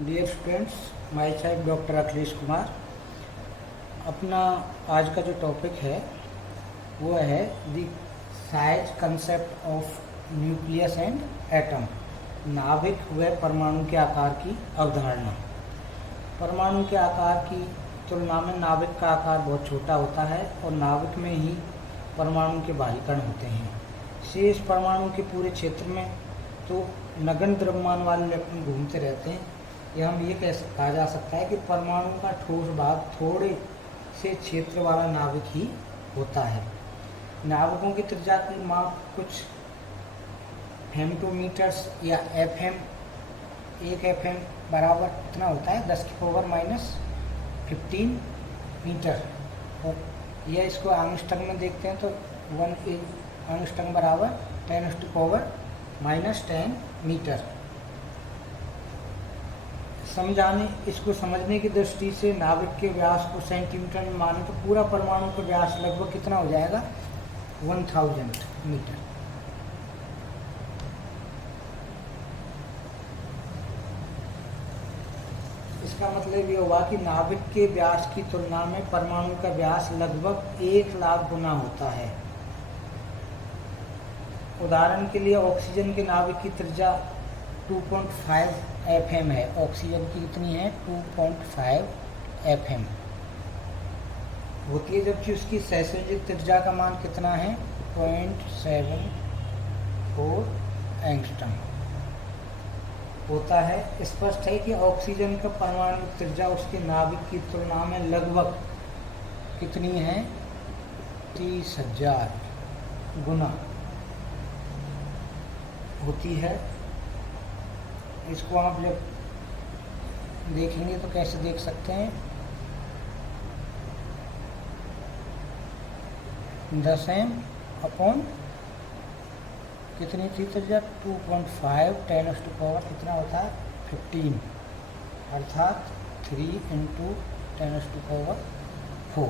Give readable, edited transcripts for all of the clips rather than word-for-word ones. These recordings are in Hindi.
Dear students, myself doctor Akhilesh Kumar. अपना आज का जो टॉपिक है वो है the size concept of nucleus and atom. नाभिक व परमाणु के आकार की अवधारणा। परमाणु के आकार की तुलना में नाभिक का आकार बहुत छोटा होता है और नाभिक में ही परमाणु के बाहरी कण होते हैं। शेष परमाणु के पूरे क्षेत्र में तो नगण्य द्रव्यमान वाले इलेक्ट्रॉन घूमते रहते हैं। यह हम ये कहा जा सकता है कि परमाणु का ठोस भाग थोड़े से क्षेत्र वाला नाभिक ही होता है। नाभिकों की त्रिज्या की माप कुछ फेमटोमीटर्स या एफएम, 1 एफएम बराबर कितना होता है 10⁻⁻15 मीटर। और यह इसको एंगस्ट्रम में देखते हैं तो 1 एंगस्ट्रम बराबर 10⁻⁻10 मीटर। इसको समझने की दृष्टि से नाभिक के व्यास को सेंटीमीटर में माने तो पूरा परमाणु का व्यास लगभग कितना हो जाएगा 1000 मीटर। इसका मतलब ये हुआ कि नाभिक के व्यास की तुलना में परमाणु का व्यास लगभग 1 लाख गुना होता है। उदाहरण के लिए ऑक्सीजन के नाभिक की त्रिज्या 2.5 एफएम है। ऑक्सीजन की कितनी है 2.5 एफएम होती है, जबकि उसकी सैद्धांतिक त्रिज्या का मान कितना है 0.74 एंगस्ट्रम होता है। स्पष्ट है कि ऑक्सीजन का परमाणु त्रिज्या उसके नाभिक की तुलना में लगभग कितनी है 30,000 गुना होती है। इसको आप जब देखेंगे तो कैसे देख सकते हैं 10m अपॉन कितनी थी त्रिज्या 2.5 10⁻⁻ कितना होता है 15 अर्थात 3 × 10⁻⁴।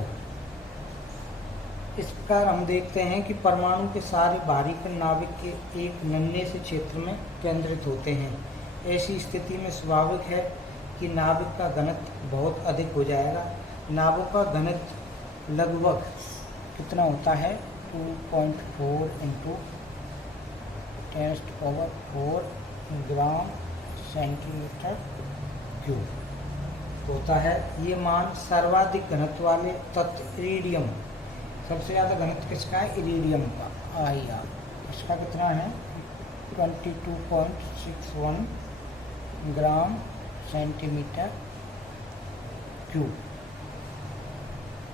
इस प्रकार हम देखते हैं कि परमाणु के सारे बाहरी कण नाभिक के एक नन्हे से क्षेत्र में केंद्रित होते हैं। ऐसी स्थिति में स्वाभाविक है कि नाभिक का घनत्व बहुत अधिक हो जाएगा। नाभिक का घनत्व लगभग कितना होता है 2.4 × 10⁻⁴ ग्राम सेंटीमीटर क्यूब होता है। ये मान सर्वाधिक घनत्व वाले तत्व इरिडियम, सबसे ज़्यादा घनत्व किसका है इरिडियम का IR, इसका कितना है 22.61 ग्राम सेंटीमीटर क्यूब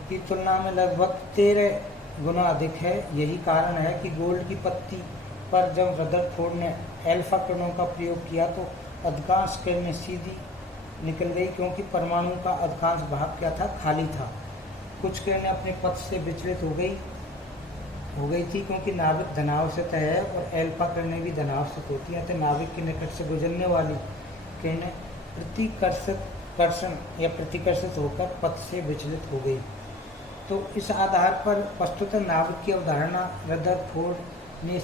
की तुलना में लगभग 13 गुना अधिक है। यही कारण है कि गोल्ड की पत्ती पर जब रदरफोर्ड ने अल्फा किरणों का प्रयोग किया तो अधिकांश किरणें सीधी निकल गई, क्योंकि परमाणु का अधिकांश भाग क्या था खाली था। कुछ किरणें अपने पथ से विचलित हो गई थी, क्योंकि नाभिक धनावशित है और अल्फा किरणें भी धनावशित होती हैं। तो नाभिक के निकट से गुजरने वाली किरणें प्रतिकर्षित होकर पथ से विचलित हो गई। तो इस आधार पर वस्तुतः नाभिक की अवधारणा रदरफोर्ड ने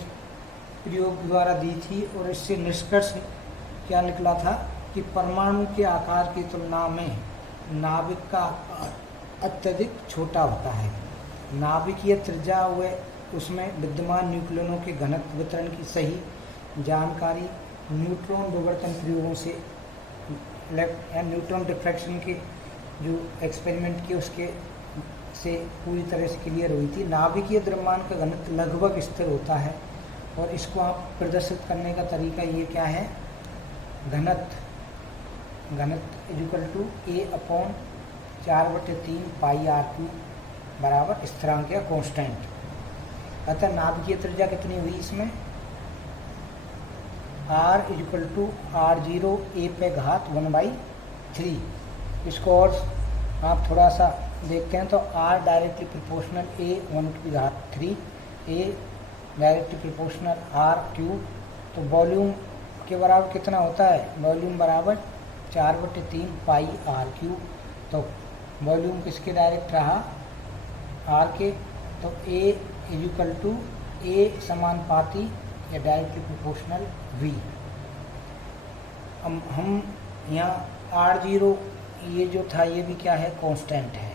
प्रयोग द्वारा दी थी और इससे निष्कर्ष क्या निकला था कि परमाणु के आकार की तुलना में नाभिक का आकार अत्यधिक छोटा होता है। नाभिकीय त्रिज्या व उसमें विद्यमान न्यूक्लियनों के घनत्व वितरण की सही जानकारी न्यूट्रॉन विवर्तन प्रयोगों से न्यूट्रॉन डिफ्रैक्शन के जो एक्सपेरिमेंट किए उसके से पूरी तरह से क्लियर हुई थी। नाभिकीय द्रव्यमान का घनत्व लगभग स्थिर होता है और इसको आप प्रदर्शित करने का तरीका ये क्या है घनत्व = A/4/3 πr³ बराबर स्थिरांक या कांस्टेंट। अतः नाभिकीय त्रिज्या कितनी हुई इसमें R = R0 A/1/3। इसको और आप थोड़ा सा देखते हैं तो R directly proportional A⁻⁻3 A directly proportional R³ तो वॉल्यूम के बराबर कितना होता है वॉल्यूम बराबर 4/3 πr³। तो वॉल्यूम किसके डायरेक्ट रहा R के, तो A = A समानुपाती या डायरेक्टली प्रोपोर्शनल V। हम यहाँ R0 ये जो था ये भी क्या है, कांस्टेंट है,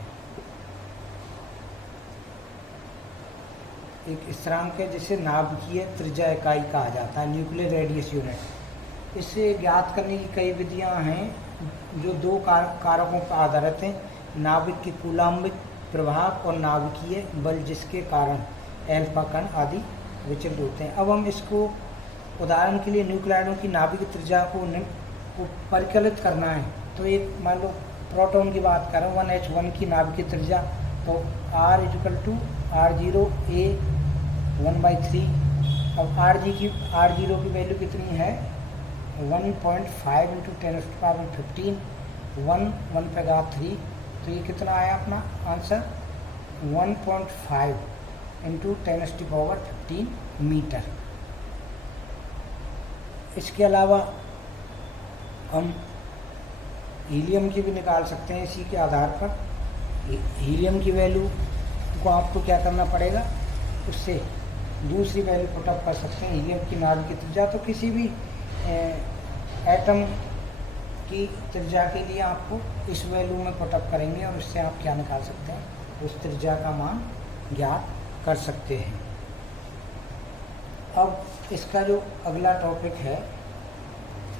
एक स्थिरांक है जिसे नाभिकीय त्रिज्या इकाई कहा जाता है, न्यूक्लियर रेडियस यूनिट। इसे ज्ञात करने की कई विधियां हैं जो दो कारकों पर आधारित हैं, नाभिक की कूलाम्बिक प्रभाव और नाभिकीय बल जिसके कारण एल्फा कण आदि विचलित होते हैं। अब हम इसको उदाहरण के लिए न्यूक्लियाइडों की नाभिक त्रिज्या को परिकलित करना है, तो एक मान लो प्रोटॉन की बात करें 1h1 की नाभिक त्रिज्या, तो R = R0 A 1/3। अब R0 की वैल्यू कितनी है, 1.5 × 10⁻15, 1 पे घात 3, तो ये कितना आया अपना आंसर, 1.5 × 10⁻15 मीटर। इसके अलावा हम हीलियम की भी निकाल सकते हैं इसी के आधार पर। हीलियम की वैल्यू को आपको क्या करना पड़ेगा, उससे दूसरी वैल्यू पुटअप कर सकते हैं हीलियम की नाभिक त्रिज्या। तो किसी भी एटम की त्रिज्या के लिए आपको इस वैल्यू में पुटअप करेंगे और इससे आप क्या निकाल सकते हैं, उस त्रिज्या का मान ज्ञात कर सकते हैं। अब इसका जो अगला टॉपिक है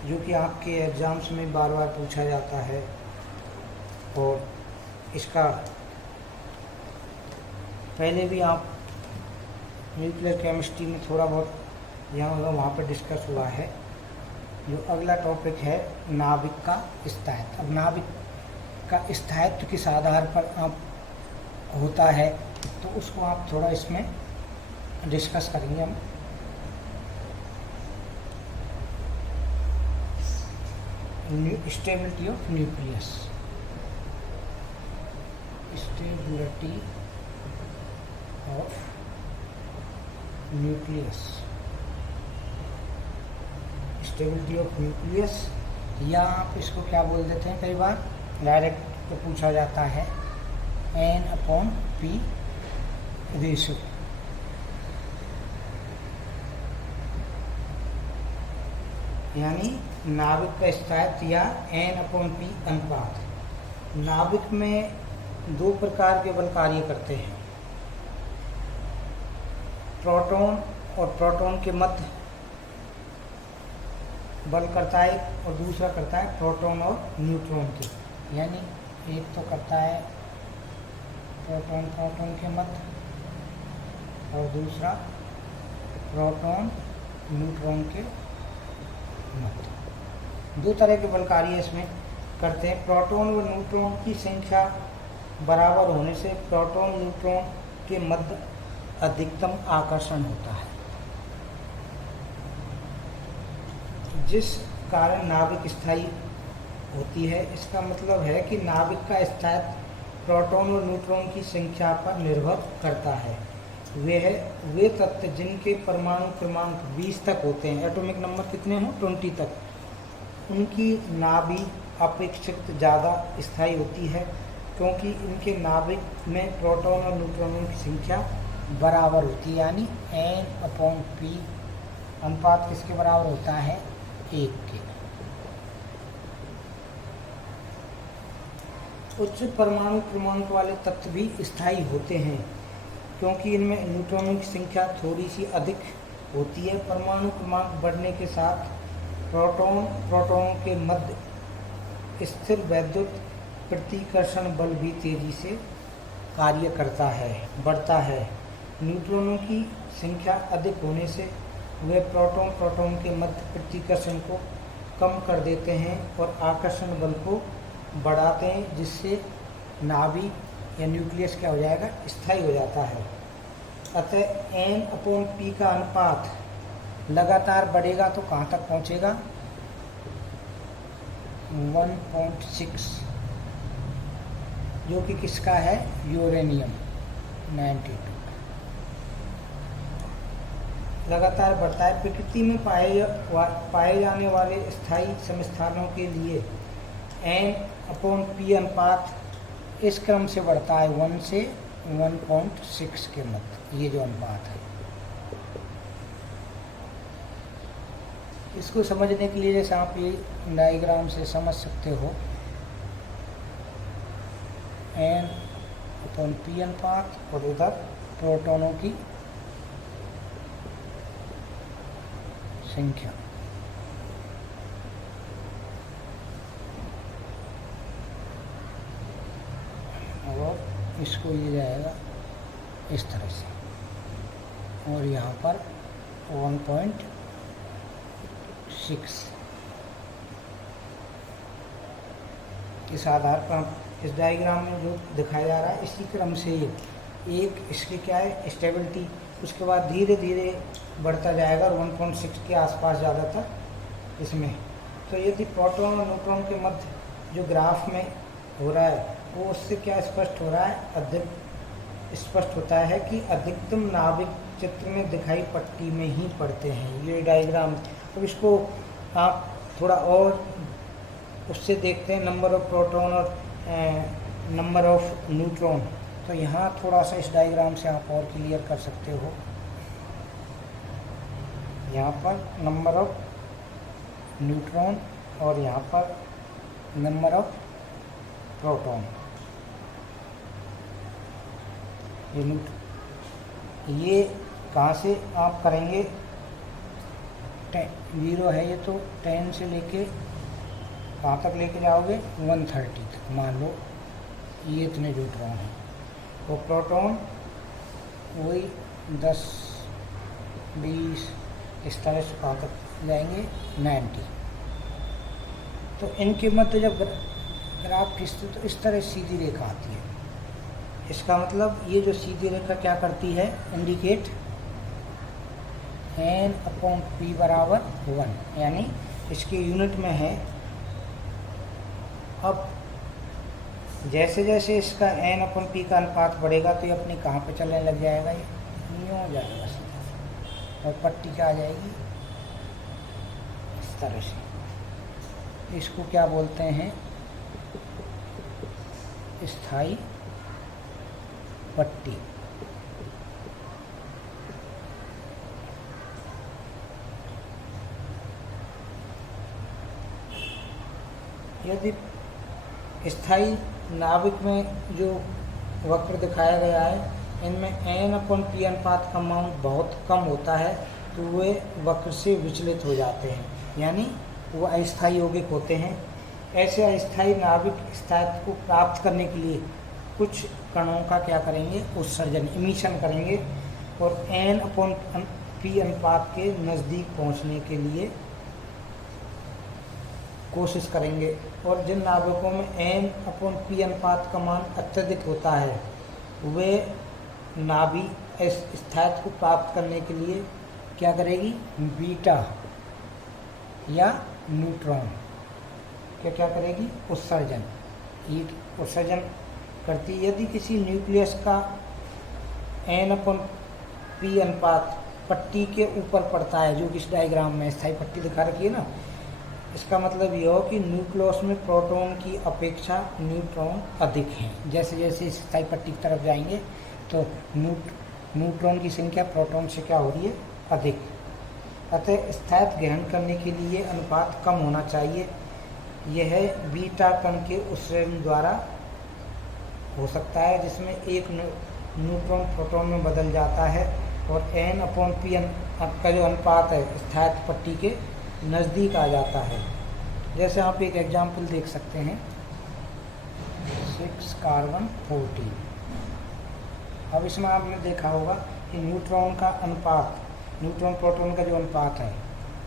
जो कि आपके एग्ज़ाम्स में बार बार पूछा जाता है और इसका पहले भी आप न्यूक्लियर केमिस्ट्री में थोड़ा बहुत यहाँ वहाँ पर डिस्कस हुआ है, जो अगला टॉपिक है नाभिक का स्थायित्व। अब नाभिक का स्थायित्व किस आधार पर आप होता है तो उसको आप थोड़ा इसमें डिस्कस करेंगे हम। Stability of nucleus, stability of nucleus, stability of nucleus, या आप इसको क्या बोल देते हैं, कई बार डायरेक्ट तो पूछा जाता है N/P रेशो। यानी नाभिक का स्थायित्व या N/P अनुपात। नाभिक में दो प्रकार के बल कार्य करते हैं, प्रोटॉन और प्रोटॉन के मध्य बल करता है और दूसरा करता है प्रोटॉन और न्यूट्रॉन के, यानी एक तो करता है प्रोटॉन के मध्य और दूसरा प्रोटॉन न्यूट्रॉन के मध्य। दो तरह के बल कार्य इसमें करते हैं। प्रोटॉन और न्यूट्रॉन की संख्या बराबर होने से प्रोटॉन न्यूट्रॉन के मध्य अधिकतम आकर्षण होता है, जिस कारण नाभिक स्थायी होती है। इसका मतलब है कि नाभिक का स्थायित्व प्रोटॉन और न्यूट्रॉन की संख्या पर निर्भर करता है। वे तत्व जिनके परमाणु क्रमांक 20 तक होते हैं, एटॉमिक नंबर कितने हों 20 तक, उनकी नाभि अपेक्षित ज़्यादा स्थायी होती है, क्योंकि इनके नाभिक में प्रोटॉन और न्यूट्रॉनों की संख्या बराबर होती है, यानी N/P अनुपात किसके बराबर होता है, 1 के। उच्च परमाणु क्रमांक वाले तत्व भी स्थायी होते हैं, क्योंकि इनमें न्यूट्रॉनों की संख्या थोड़ी सी अधिक होती है। परमाणु क्रमांक बढ़ने के साथ प्रोटॉन के मध्य स्थिर वैद्युत प्रतिकर्षण बल भी तेजी से कार्य करता है, बढ़ता है। न्यूट्रॉनों की संख्या अधिक होने से वे प्रोटॉन के मध्य प्रतिकर्षण को कम कर देते हैं और आकर्षण बल को बढ़ाते हैं, जिससे नाभि या न्यूक्लियस क्या हो जाएगा, स्थायी हो जाता है। अतः N/P का अनुपात लगातार बढ़ेगा तो कहाँ तक पहुँचेगा, 1.6, जो कि किसका है, यूरेनियम 92। लगातार बढ़ता है। प्रकृति में पाए जाने वाले स्थायी समस्थानों के लिए N/P अनुपात इस क्रम से बढ़ता है, 1 से 1.6 के मध्य, ये जो अनुपात है। इसको समझने के लिए जैसे आप ये डायग्राम से समझ सकते हो, N/P अनुपात और उधर प्रोटॉनों की संख्या। और इसको ये जाएगा इस तरह से, और यहाँ पर 1.6 इस आधार पर इस डायग्राम में जो दिखाया जा रहा है इसी क्रम से एक इसकी क्या है स्टेबिलिटी, उसके बाद धीरे धीरे बढ़ता जाएगा और 1.6 के आसपास ज़्यादातर इसमें। तो यदि प्रोटॉन और न्यूट्रॉन के मध्य जो ग्राफ में हो रहा है वो उससे क्या स्पष्ट हो रहा है, अधिक स्पष्ट होता है कि अधिकतम नाभिक चित्र में दिखाई पट्टी में ही पड़ते हैं ये डायग्राम। अब इसको आप थोड़ा और उससे देखते हैं, नंबर ऑफ प्रोटॉन और नंबर ऑफ न्यूट्रॉन। तो यहाँ थोड़ा सा इस डायग्राम से आप और क्लियर कर सकते हो। यहाँ पर नंबर ऑफ न्यूट्रॉन और यहाँ पर नंबर ऑफ प्रोटॉन। ये कहाँ से आप करेंगे, 0 है ये, तो 10 से लेके कहाँ तक लेके जाओगे 130 तक। मान लो ये इतने न्यूट्रॉन हैं, वो प्रोटॉन वही 10 20 इस तरह से कहाँ तक जाएंगे 90। तो इनके मध्य जब ग्राफ खींचते तो इस तरह सीधी रेखा आती है। इसका मतलब ये जो सीधी रेखा क्या करती है, इंडिकेट N/P बराबर 1, यानी इसके यूनिट में है। अब जैसे जैसे इसका N/P का अनुपात बढ़ेगा तो ये अपने कहाँ पे चलने लग जाएगा, ये यूँ हो जाएगा सीधा, और पट्टी क्या आ जाएगी इस तरह से। इसको क्या बोलते हैं, स्थायी पट्टी। यदि स्थायी नाभिक में जो वक्र दिखाया गया है इनमें N/P अनुपात का मान बहुत कम होता है तो वे वक्र से विचलित हो जाते हैं, यानी वो अस्थायी यौगिक होते हैं। ऐसे अस्थायी नाभिक स्थायित्व को प्राप्त करने के लिए कुछ कणों का क्या करेंगे, उत्सर्जन, इमिशन करेंगे, और N/P अनुपात के नज़दीक पहुंचने के लिए कोशिश करेंगे। और जिन नाभिकों में N/P अनुपात का मान अत्यधिक होता है वे नाभि इस स्थायित्व को प्राप्त करने के लिए क्या करेगी, बीटा या न्यूट्रॉन क्या करेगी, उत्सर्जन। ये उत्सर्जन करती है। यदि किसी न्यूक्लियस का N/P अनुपात पट्टी के ऊपर पड़ता है, जो कि इस डायग्राम में स्थायी पट्टी दिखा रखी है ना, इसका मतलब यह हो कि न्यूक्लियस में प्रोटॉन की अपेक्षा न्यूट्रॉन अधिक हैं। जैसे जैसे इस स्थायी पट्टी की तरफ जाएंगे तो न्यूट्रॉन की संख्या प्रोटॉन से क्या हो रही है, अधिक। अतः स्थायित्व ग्रहण करने के लिए अनुपात कम होना चाहिए। यह बीटा कण के उत्सर्जन द्वारा हो सकता है, जिसमें एक न्यूट्रॉन प्रोटॉन में बदल जाता है और N/P का जो अनुपात है स्थायित्व पट्टी के नज़दीक आ जाता है। जैसे आप एक एग्जाम्पल देख सकते हैं, 6 कार्बन 14। अब इसमें आपने देखा होगा कि न्यूट्रॉन का अनुपात, न्यूट्रॉन प्रोटॉन का जो अनुपात है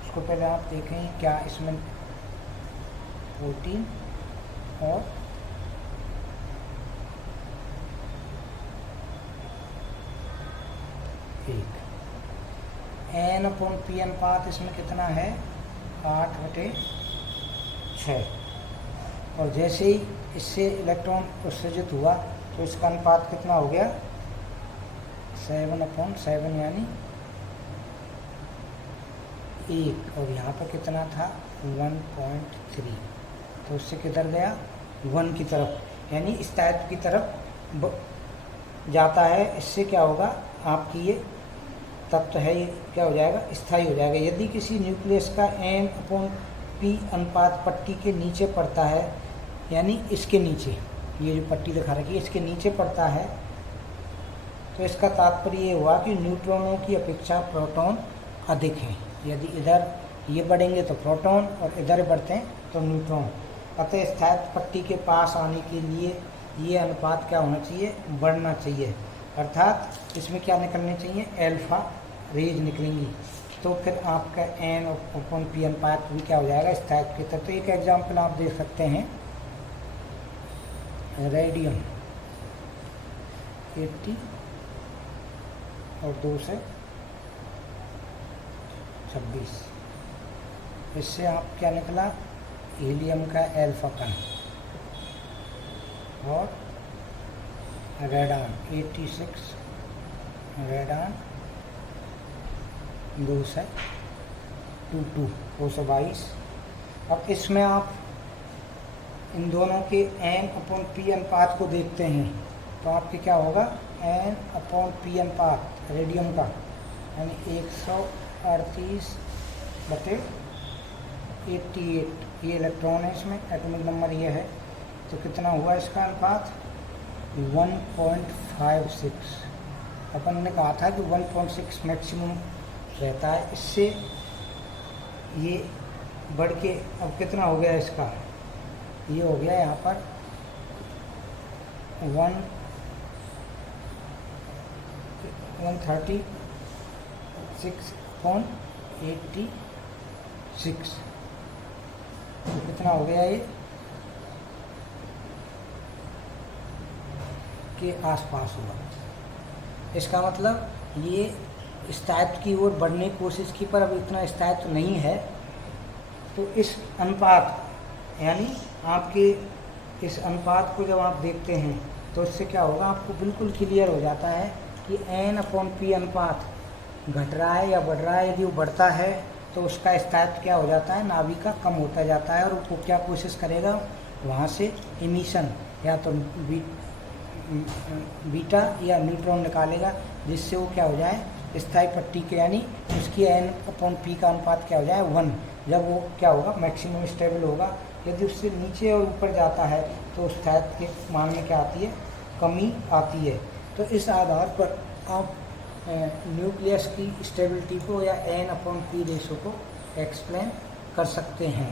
उसको पहले आप देखें क्या इसमें 14 और एक। N/P अनुपात इसमें कितना है, 8/6। और जैसे ही इससे इलेक्ट्रॉन उत्सर्जित हुआ तो इसका अनुपात कितना हो गया, 7/7, यानी 1। और यहाँ पर कितना था, 1.3। तो उससे किधर गया, 1 की तरफ, यानी स्थायित्व की तरफ जाता है। इससे क्या होगा, आपकी ये तब तो है ये क्या हो जाएगा, स्थायी हो जाएगा। यदि किसी न्यूक्लियस का N/P अनुपात पट्टी के नीचे पड़ता है, यानी इसके नीचे, ये जो पट्टी दिखा रखी है इसके नीचे पड़ता है, तो इसका तात्पर्य ये हुआ कि न्यूट्रॉनों की अपेक्षा प्रोटॉन अधिक हैं। यदि इधर ये बढ़ेंगे तो प्रोटॉन और इधर बढ़ते हैं तो न्यूट्रॉन। अतः स्थायित्व पट्टी के पास आने के लिए ये अनुपात क्या होना चाहिए, बढ़ना चाहिए, अर्थात इसमें क्या निकलने चाहिए, अल्फा रेज निकलेंगी। तो फिर आपका N/P अनुपात भी क्या हो जाएगा, स्थायित्व की तरह। तो एक एग्जाम्पल आप देख सकते हैं, रेडियम 80 और 2 से 26, इससे आप क्या निकला, हीलियम का अल्फा कण। और रेडान 86, रेडान 2 से 222। अब इसमें आप इन दोनों के N/P अनुपात को देखते हैं तो आपके क्या होगा, N/P अनुपात रेडियम का यानी 138/88, ये इलेक्ट्रॉन है, इसमें एटॉमिक नंबर ये है, तो कितना हुआ इसका अनुपात, 1.56। अपन ने कहा था कि 1.6 मैक्सिमम रहता है, इससे ये बढ़ के अब कितना हो गया इसका, ये हो गया यहाँ पर 136.86, तो कितना हो गया ये के आसपास हुआ। इसका मतलब ये स्थायित्व की ओर बढ़ने की कोशिश की, पर अब इतना स्थायित्व नहीं है। तो इस अनुपात यानी आपके इस अनुपात को जब आप देखते हैं तो इससे क्या होगा, आपको बिल्कुल क्लियर हो जाता है कि N/P अनुपात घट रहा है या बढ़ रहा है। यदि वो बढ़ता है तो उसका स्थायित्व क्या हो जाता है, नाभिक का कम होता जाता है, और वो क्या कोशिश करेगा, वहाँ से इमिशन या तो बीटा या न्यूट्रॉन निकालेगा, जिससे वो क्या हो जाए, स्थायी पट्टी के यानी उसकी N/P का अनुपात क्या हो जाए, 1। जब वो क्या होगा, मैक्सिमम स्टेबल होगा। यदि उससे नीचे और ऊपर जाता है तो स्थायित्व के मान में क्या आती है, कमी आती है। तो इस आधार पर आप न्यूक्लियस की स्टेबिलिटी को या N/P रेशो को एक्सप्लेन कर सकते हैं।